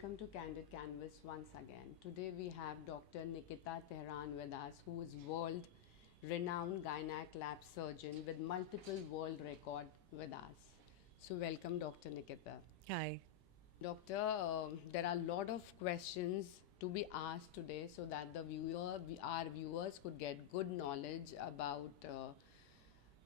welcome to Candid Canvas once again. Today we have Dr. Nikita Tehran with us, who is world renowned gynec lab surgeon with multiple world record with us. So welcome, Dr. Nikita. Hi. Doctor, there are a lot of questions to be asked today so that our viewers could get good knowledge about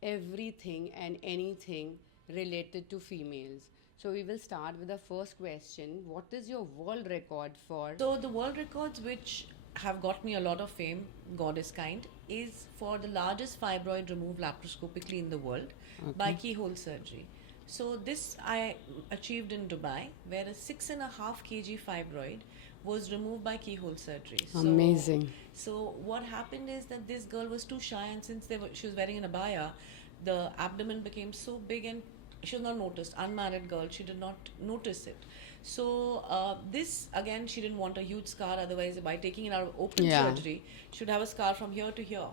everything and anything related to females. So we will start with the first question. What is your world record for? So the world records which have got me a lot of fame, God is kind, is for the largest fibroid removed laparoscopically in the world by keyhole surgery. So this I achieved in Dubai, where a 6.5 kg fibroid was removed by keyhole surgery. Amazing. So what happened is that this girl was too shy, and since she was wearing an abaya, the abdomen became so big and she was not noticed. Unmarried girl, she did not notice it. So this again, she didn't want a huge scar. Otherwise, by taking it out of open surgery, she would have a scar from here to here,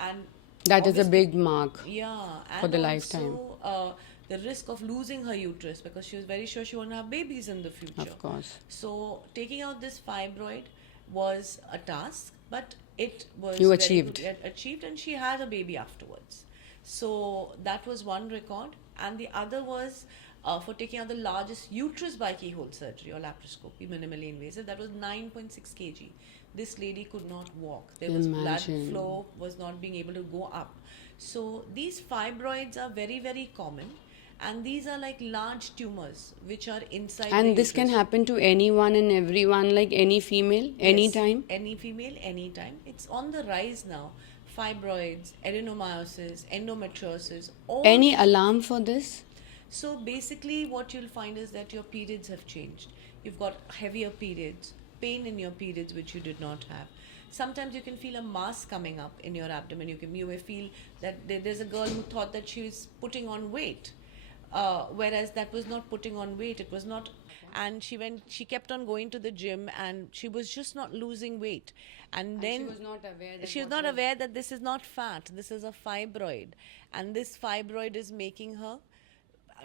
and that is a big mark. Yeah, and for the also, lifetime. The risk of losing her uterus, because she was very sure she wanted to have babies in the future. Of course. So taking out this fibroid was a task, but it was You very achieved. good. Achieved, and she had a baby afterwards. So that was one record, and the other was for taking out the largest uterus by keyhole surgery or laparoscopy, minimally invasive. That was 9.6 kg. This lady could not walk. There was blood flow, was not being able to go up. So these fibroids are very, very common. And these are like large tumors which are inside the And this uterus. can happen to anyone and everyone, like any female, Yes, anytime? Any female, anytime. It's on the rise now. Fibroids, adenomyosis, endometriosis. Any alarm for this? So basically what you'll find is that your periods have changed. You've got heavier periods, pain in your periods which you did not have. Sometimes you can feel a mass coming up in your abdomen. You may feel that there's a girl who thought that she was putting on weight. Whereas that was not putting on weight, it was not, and she kept on going to the gym, and she was just not losing weight, and then she was not aware that she was not aware that this is not fat, this is a fibroid, and this fibroid is making her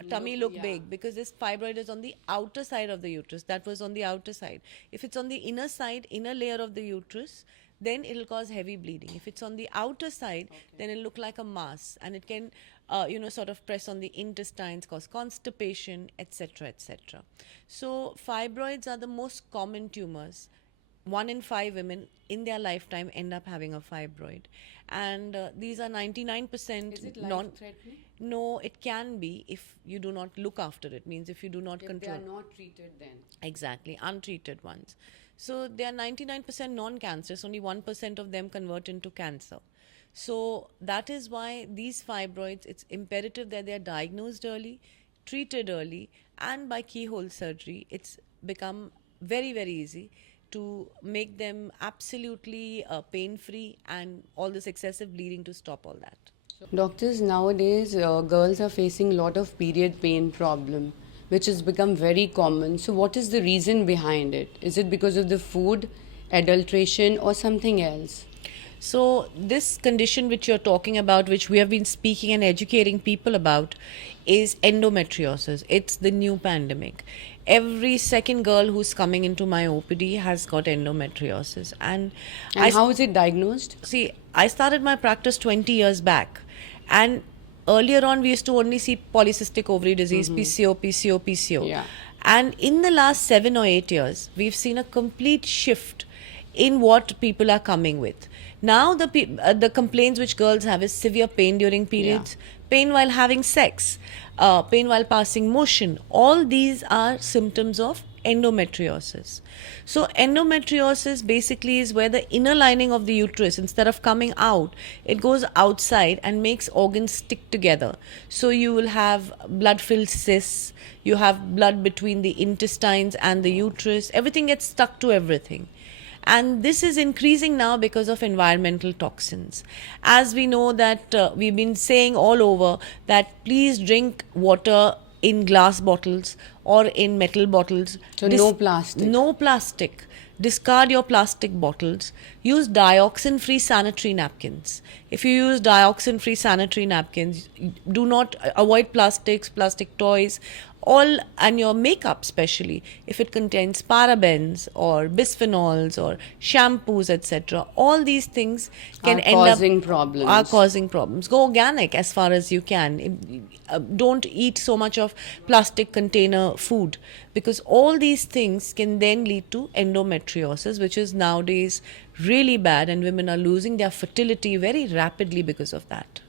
tummy look big, because this fibroid is on the outer side of the uterus. That was on the outer side. If it's on the inner side, inner layer of the uterus, then it'll cause heavy bleeding. If it's on the outer side, then it'll look like a mass, and it can sort of press on the intestines, cause constipation, etc., etc. So fibroids are the most common tumors. 1 in 5 women in their lifetime end up having a fibroid, and these are 99% Is it non-threatening. No, it can be if you do not look after it. Means if you do not if control. they are not treated then? Exactly, untreated ones. So they are 99% non-cancerous. Only 1% of them convert into cancer. So that is why these fibroids, it's imperative that they are diagnosed early, treated early, and by keyhole surgery, it's become very, very easy to make them absolutely pain-free, and all this excessive bleeding to stop all that. Doctors, nowadays girls are facing a lot of period pain problem, which has become very common. So what is the reason behind it? Is it because of the food, adulteration, or something else? So this condition which you're talking about, which we have been speaking and educating people about, is endometriosis. It's the new pandemic. Every second girl who's coming into my OPD has got endometriosis. And how is it diagnosed? see, I started my practice 20 years back. And earlier on, we used to only see polycystic ovary disease, PCO. Yeah. And in the last 7 or 8 years, we've seen a complete shift in what people are coming with. Now the complaints which girls have is severe pain during periods, pain while having sex, pain while passing motion. All these are symptoms of endometriosis. So endometriosis basically is where the inner lining of the uterus, instead of coming out, it goes outside and makes organs stick together. So you will have blood-filled cysts, you have blood between the intestines and the uterus, everything gets stuck to everything. And this is increasing now because of environmental toxins. As we know that we've been saying all over that please drink water in glass bottles or in metal bottles. So no plastic. No plastic. Discard your plastic bottles. Use dioxin-free sanitary napkins. If you use dioxin-free sanitary napkins, do not avoid plastics, plastic toys. all, and your makeup especially, if it contains parabens or bisphenols or shampoos, etc., all these things can Are end causing up problems. are causing problems. Go organic as far as you can. Don't eat so much of plastic container food, because all these things can then lead to endometriosis, which is nowadays really bad, and women are losing their fertility very rapidly because of that.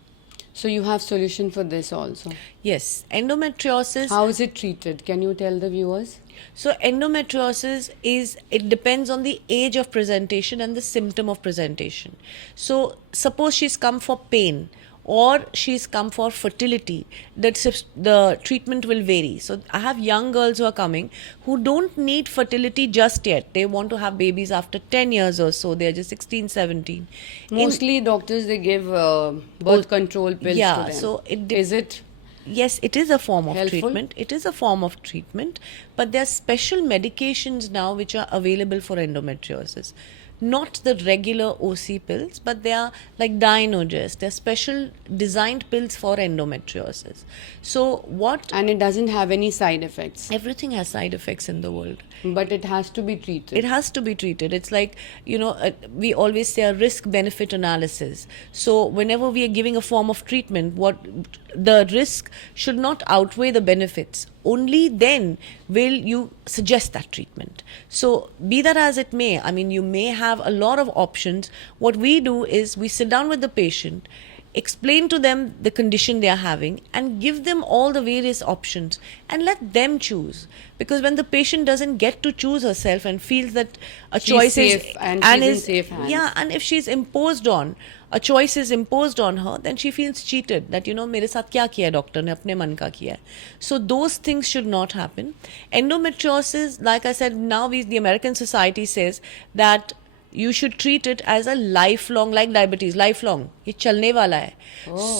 So you have solution for this also. Yes, endometriosis. How is it treated? Can you tell the viewers? So endometriosis is, it depends on the age of presentation and the symptom of presentation. So suppose she's come for pain or she's come for fertility, the treatment will vary. So I have young girls who are coming who don't need fertility just yet. They want to have babies after 10 years or so. They're just 16, 17. Mostly doctors, they give birth control pills yeah, to them. so is it Yes, it is a form of helpful? treatment. It is a form of treatment, but there are special medications now which are available for endometriosis. Not the regular OC pills, but they are like Dynogest. They're special designed pills for endometriosis. So what? And it doesn't have any side effects, Everything has side effects in the world. but it has to be treated. It has to be treated. It's like, we always say a risk benefit analysis. So whenever we are giving a form of treatment, what the risk should not outweigh the benefits. Only then will you suggest that treatment. So be that as it may, I mean, you may have a lot of options. What we do is we sit down with the patient, explain to them the condition they are having, and give them all the various options and let them choose. Because when the patient doesn't get to choose herself and feels that a She's choice safe is and she's in is safe hands. yeah, and if she's imposed on, a choice is imposed on her, then she feels cheated that मेरे साथ क्या किया doctor ने, अपने मन का किया है. So those things should not happen. Endometriosis, like I said, now the American Society says that you should treat it as a lifelong, like diabetes, lifelong. ये चलने वाला है.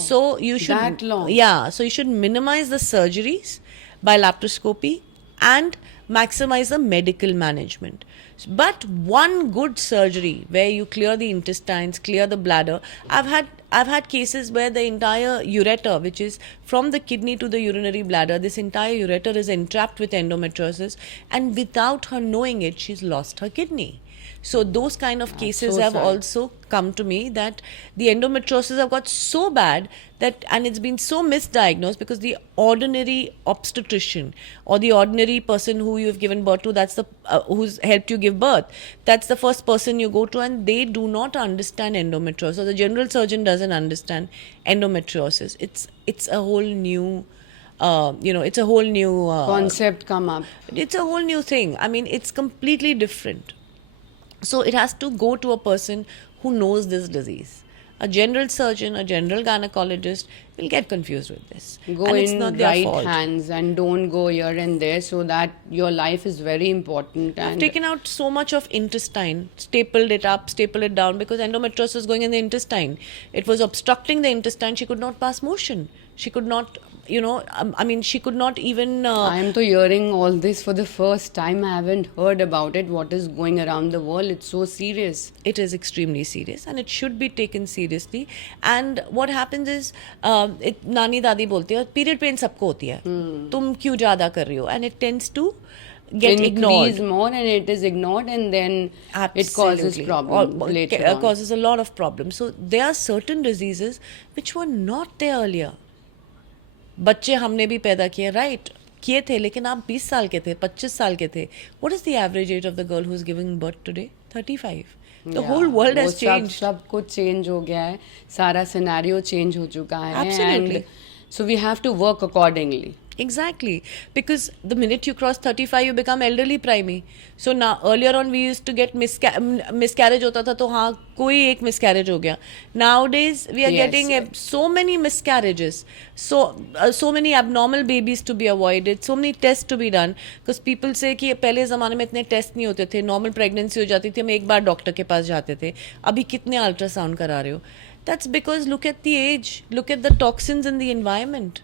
So you should, that long? yeah, so you should minimize the surgeries by laparoscopy and maximize the medical management. But one good surgery where you clear the intestines, clear the bladder. I've had cases where the entire ureter, which is from the kidney to the urinary bladder, this entire ureter is entrapped with endometriosis, and without her knowing it, she's lost her kidney. So those kind of cases so have sad. also come to me, that the endometriosis have got so bad that, and it's been so misdiagnosed, because the ordinary obstetrician or the ordinary person who you've given birth to, that's the who's helped you give birth, that's the first person you go to, and they do not understand endometriosis. So the general surgeon doesn't understand endometriosis. It's a whole new it's a whole new Concept come up. it's a whole new thing. I mean, it's completely different. So it has to go to a person who knows this disease. A general surgeon, a general gynecologist will get confused with this. Go and it's in not their right fault. hands and don't go here and there, so that your life is very important. And Taken out so much of intestine, stapled it up, stapled it down, because endometriosis is going in the intestine. It was obstructing the intestine. She could not pass motion. She could not, she could not even. I am to hearing all this for the first time. I haven't heard about it. What is going around the world? It's so serious. It is extremely serious and it should be taken seriously. And what happens is, नानी दादी बोलती है period pain सबको होती है, तुम क्यों ज्यादा कर रही हो, and it tends to get ignored. Increase more and it is ignored, and then it causes Absolutely. problems later on. Causes a lot of problems. So there are certain diseases which were not there earlier. बच्चे हमने भी पैदा किए, right, किए थे, लेकिन आप 20 साल के थे, 25 साल के थे. What is the average age of the girl who is giving birth today? 35. The whole world has changed. सब कुछ चेंज हो गया है, सारा सिनेरियो चेंज हो चुका है. Absolutely. And so we have to work accordingly. Exactly, because the minute you cross 35, you become elderly primary. So now, earlier on, we used to get miscarriage होता था, तो हाँ, कोई एक miscarriage हो गया. Nowadays, we are Yes. getting so many miscarriages, so many abnormal babies to be avoided, so many tests to be done. Because people say कि पहले ज़माने में इतने टेस्ट नहीं होते थे, normal pregnancy हो जाती थी, हम एक बार डॉक्टर के पास जाते थे. अभी कितने अल्ट्रासाउंड करा रहे हो? That's because look at the age, look at the toxins in the environment.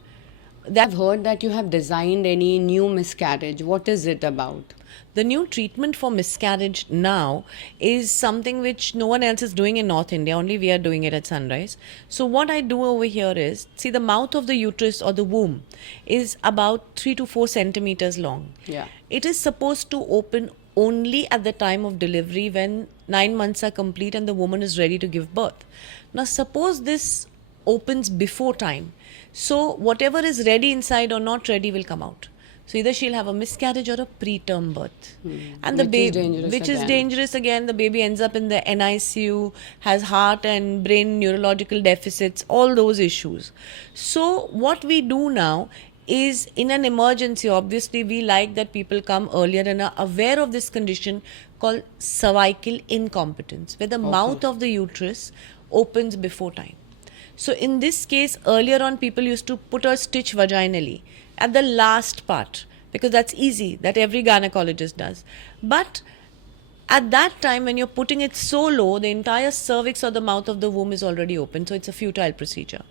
I've heard that you have designed any new miscarriage. What is it about? The new treatment for miscarriage now is something which no one else is doing in North India, only we are doing it at Sunrise. So, what I do over here is see, the mouth of the uterus or the womb is about 3 to 4 centimeters long. Yeah. It is supposed to open only at the time of delivery when 9 months are complete and the woman is ready to give birth. Now, suppose this opens before time. So, whatever is ready inside or not ready will come out. So, either she'll have a miscarriage or a preterm birth. And the Which is baby, dangerous which is again. dangerous again, the baby ends up in the NICU, has heart and brain neurological deficits, all those issues. So, what we do now is in an emergency, obviously, we like that people come earlier and are aware of this condition called cervical incompetence, where the mouth of the uterus opens before time. So, in this case, earlier on, people used to put a stitch vaginally at the last part because that's easy, that every gynecologist does. But at that time, when you're putting it so low, the entire cervix or the mouth of the womb is already open, so it's a futile procedure.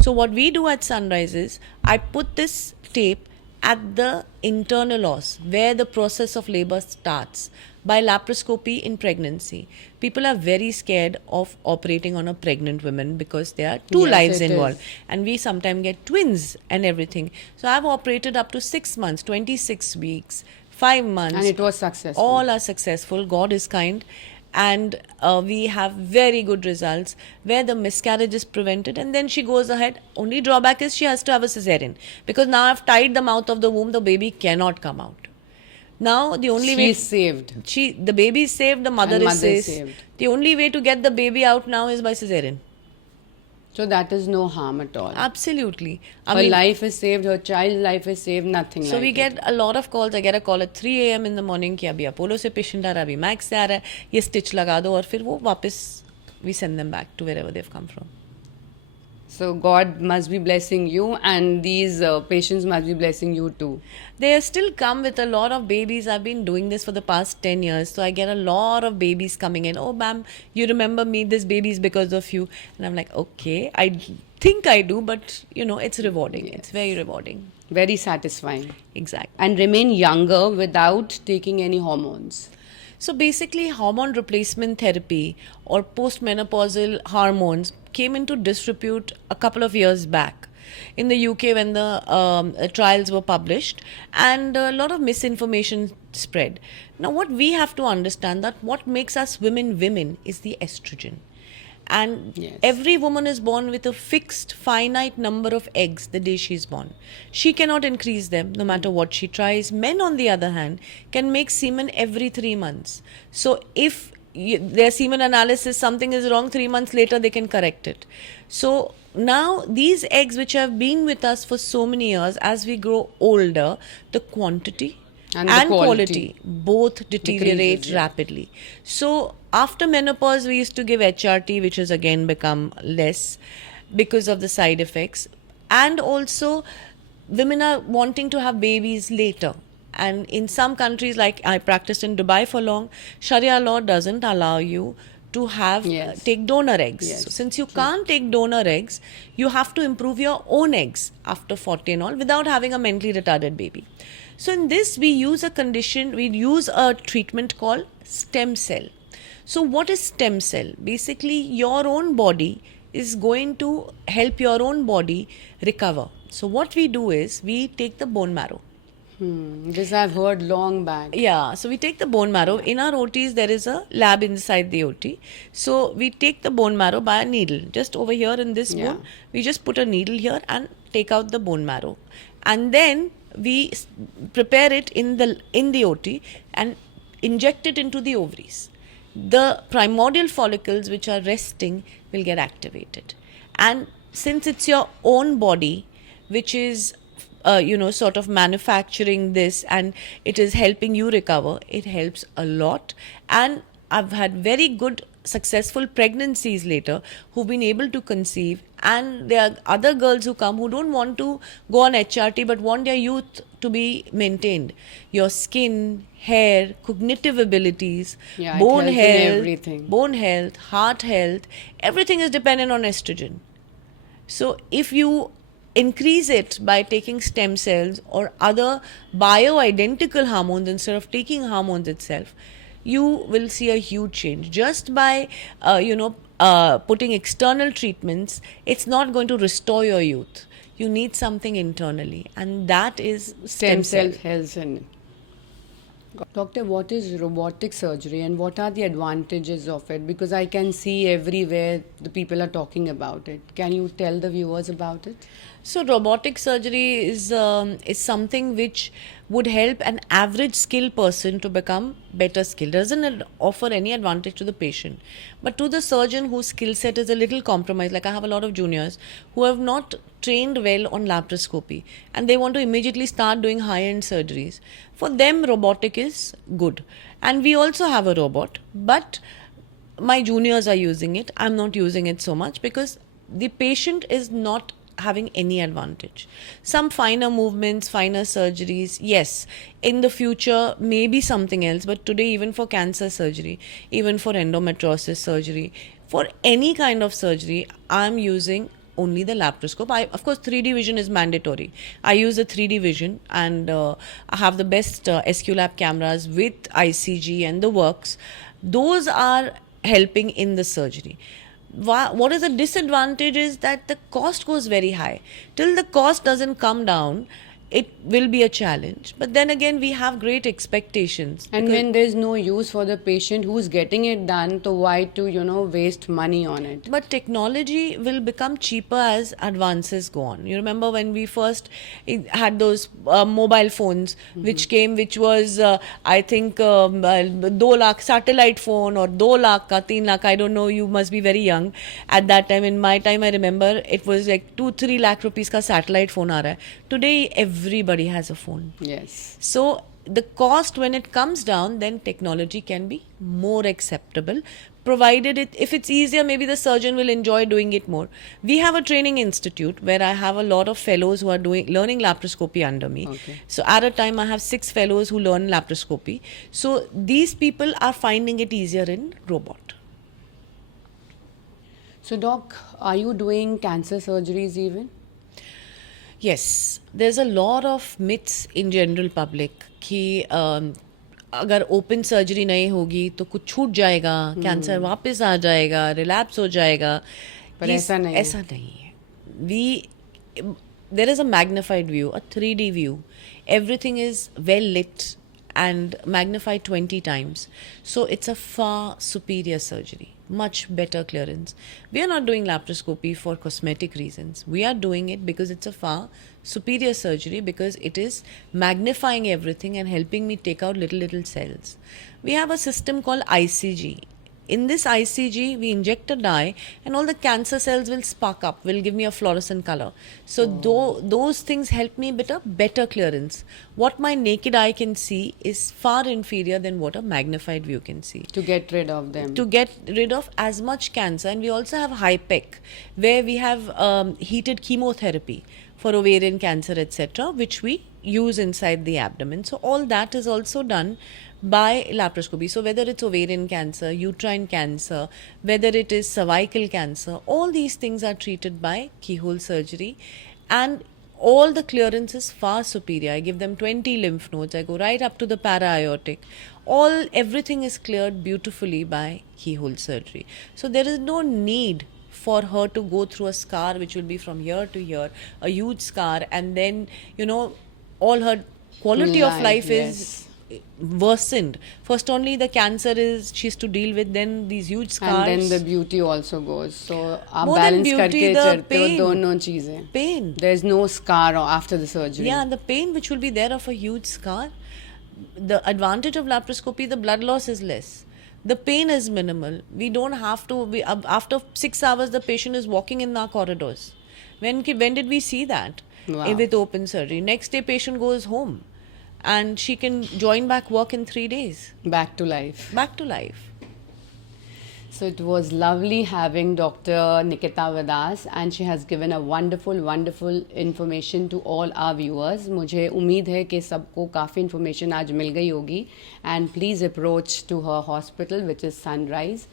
So, what we do at Sunrise is I put this tape at the internal os where the process of labor starts by laparoscopy in pregnancy. People are very scared of operating on a pregnant woman because there are two Yes, lives it involved, is. and we sometimes get twins and everything. So, I've operated up to 6 months, 26 weeks, 5 months. And it was successful. All are successful. God is kind. And we have very good results where the miscarriage is prevented, and then she goes ahead. Only drawback is she has to have a cesarean because now I've tied the mouth of the womb, the baby cannot come out. Now the only way She's saved. the baby is saved, the mother And is mother is saved. saved. The only way to get the baby out now is by cesarean. So that is no harm at all. Absolutely. Her life is saved, her child's life is saved, nothing So like we it. get a lot of calls. I get a call at 3 a.m. in the morning कि अभी Apollo से patient आ रहा है, अभी max से आ रहा है, ये स्टिच लगा दो, और फिर वो वापस we send them back to wherever they've come from. So God must be blessing you, and these patients must be blessing you too. They still come with a lot of babies. I've been doing this for the past 10 years. So I get a lot of babies coming in. Oh, ma'am, you remember me. This baby is because of you. And I'm like, okay, I think I do, but you know, it's rewarding. It's very rewarding. Very satisfying. Exactly. And remain younger without taking any hormones. So basically, hormone replacement therapy or postmenopausal hormones came into disrepute a couple of years back in the UK when the trials were published, and a lot of misinformation spread. Now, what we have to understand that what makes us women women is the estrogen. And Yes. every woman is born with a fixed finite number of eggs the day she's born. She cannot increase them no matter what she tries. Men, on the other hand, can make semen every 3 months. So if their semen analysis, something is wrong, 3 months later they can correct it. So now these eggs which have been with us for so many years, as we grow older, the quantity And and the quality both deteriorate Decreases, yeah. rapidly. So after menopause, we used to give HRT, which has again become less because of the side effects. And also, women are wanting to have babies later. And in some countries, like I practiced in Dubai for long, Sharia law doesn't allow you to have Yes. take donor eggs. Yes, So since you can't take donor eggs, you have to improve your own eggs after 40 and all without having a mentally retarded baby. So in this, we use a treatment called stem cell. So what is stem cell? Basically, your own body is going to help your own body recover. So what we do is we take the bone marrow. This I've heard long back. Yeah, so we take the bone marrow. In our OTs, there is a lab inside the OT. So we take the bone marrow by a needle. Just over here in this Yeah. bone, we just put a needle here and take out the bone marrow. And then we prepare it in the OT and inject it into the ovaries. The primordial follicles which are resting will get activated. And since it's your own body which is sort of manufacturing this, and it is helping you recover, it helps a lot. And I've had very good successful pregnancies later who've been able to conceive, and there are other girls who come who don't want to go on HRT but want their youth to be maintained. Your skin, hair, cognitive abilities, Yeah, it bone helps in health, everything. bone health, heart health, everything is dependent on estrogen. So if you increase it by taking stem cells or other bioidentical hormones instead of taking hormones itself, you will see a huge change. Just by putting external treatments, it's not going to restore your youth. You need something internally, and that is Stem cell health. And Doctor, what is robotic surgery and what are the advantages of it? Because I can see everywhere the people are talking about it. Can you tell the viewers about it? So robotic surgery is something which would help an average skilled person to become better skilled. Doesn't offer any advantage to the patient, but to the surgeon whose skill set is a little compromised. Like I have a lot of juniors who have not trained well on laparoscopy and they want to immediately start doing high-end surgeries. For them, robotic is good, and we also have a robot, but my juniors are using it. I'm not using it so much because the patient is not having any advantage. Some finer movements, finer surgeries, yes, in the future maybe something else, but today even for cancer surgery, even for endometriosis surgery, for any kind of surgery, I'm using only the laparoscope. Of course, 3D vision is mandatory. I use the 3D vision, and I have the best SQLab cameras with ICG and the works. Those are helping in the surgery. What is the disadvantage is that the cost goes very high. Till the cost doesn't come down, it will be a challenge. But then again, we have great expectations. And when there's no use for the patient who's getting it done, so why to, waste money on it? But technology will become cheaper as advances go on. You remember when we first had those mobile phones, which came, which was, I think, 2 lakh satellite phone or 2 lakh ka 3 lakh, I don't know, you must be very young. At that time, in my time, I remember it was like 2-3 lakh rupees ka satellite phone aa raha hai. Today, everybody has a phone. Yes. So the cost, when it comes down, then technology can be more acceptable, provided if it's easier, maybe the surgeon will enjoy doing it more. We have a training institute where I have a lot of fellows who are learning laparoscopy under me. Okay. So at a time I have 6 fellows who learn laparoscopy. So these people are finding it easier in robot. So doc, are you doing cancer surgeries even? Yes, there's a lot of myths in general public कि अगर open surgery नहीं होगी तो कुछ छूट जाएगा, cancer वापस आ जाएगा, रिलैप्स हो जाएगा. पर ऐसा नहीं है. There is a magnified view, a 3D view. Everything is well lit and magnified 20 times. So it's a far superior surgery, much better clearance. We are not doing laparoscopy for cosmetic reasons. We are doing it because it's a far superior surgery, because it is magnifying everything and helping me take out little cells. We have a system called ICG. In this ICG, we inject a dye and all the cancer cells will spark up, will give me a fluorescent color. So those things help me with a better clearance. What my naked eye can see is far inferior than what a magnified view can see. To get rid of them. To get rid of as much cancer. And we also have HIPEC, where we have heated chemotherapy for ovarian cancer, etc., which we use inside the abdomen. So all that is also done by laparoscopy. So whether it's ovarian cancer, uterine cancer, whether it is cervical cancer, all these things are treated by keyhole surgery, and all the clearance is far superior. I give them 20 lymph nodes. I go right up to the para-aortic. Everything is cleared beautifully by keyhole surgery. So there is no need for her to go through a scar which will be from here to here, a huge scar, and then, all her quality of life is worsened. First only the cancer she's to deal with, then these huge scars. And then the beauty also goes. So More than beauty, the pain. दोनों चीजें. Pain. There's no scar after the surgery. Yeah, the pain which will be there of a huge scar. The advantage of laparoscopy, the blood loss is less. The pain is minimal. We don't have to, after 6 hours the patient is walking in our corridors. When did we see that? Wow. With open surgery. Next day patient goes home and she can join back work in 3 days. Back to life. Back to life. So it was lovely having Dr. Nikita with us, and she has given a wonderful information to all our viewers. मुझे उम्मीद है कि सबको काफ़ी information आज मिल गई होगी. And please approach to her hospital, which is Sunrise.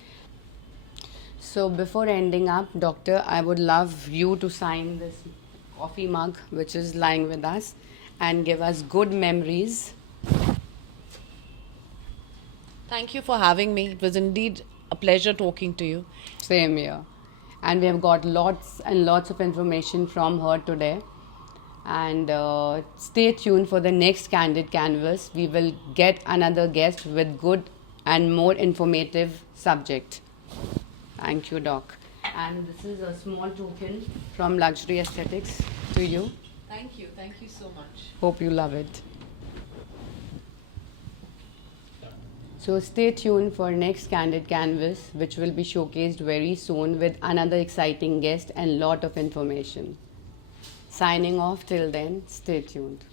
So before ending up, doctor, I would love you to sign this coffee mug which is lying with us and give us good memories. Thank you for having me. It was indeed a pleasure talking to you. Same here. And we have got lots and lots of information from her today. And stay tuned for the next Candid Canvas. We will get another guest with good and more informative subject. Thank you, Doc. And this is a small token from Luxury Aesthetics to you. Thank you. Thank you so much. Hope you love it. So stay tuned for next Candid Canvas, which will be showcased very soon with another exciting guest and lot of information. Signing off till then, stay tuned.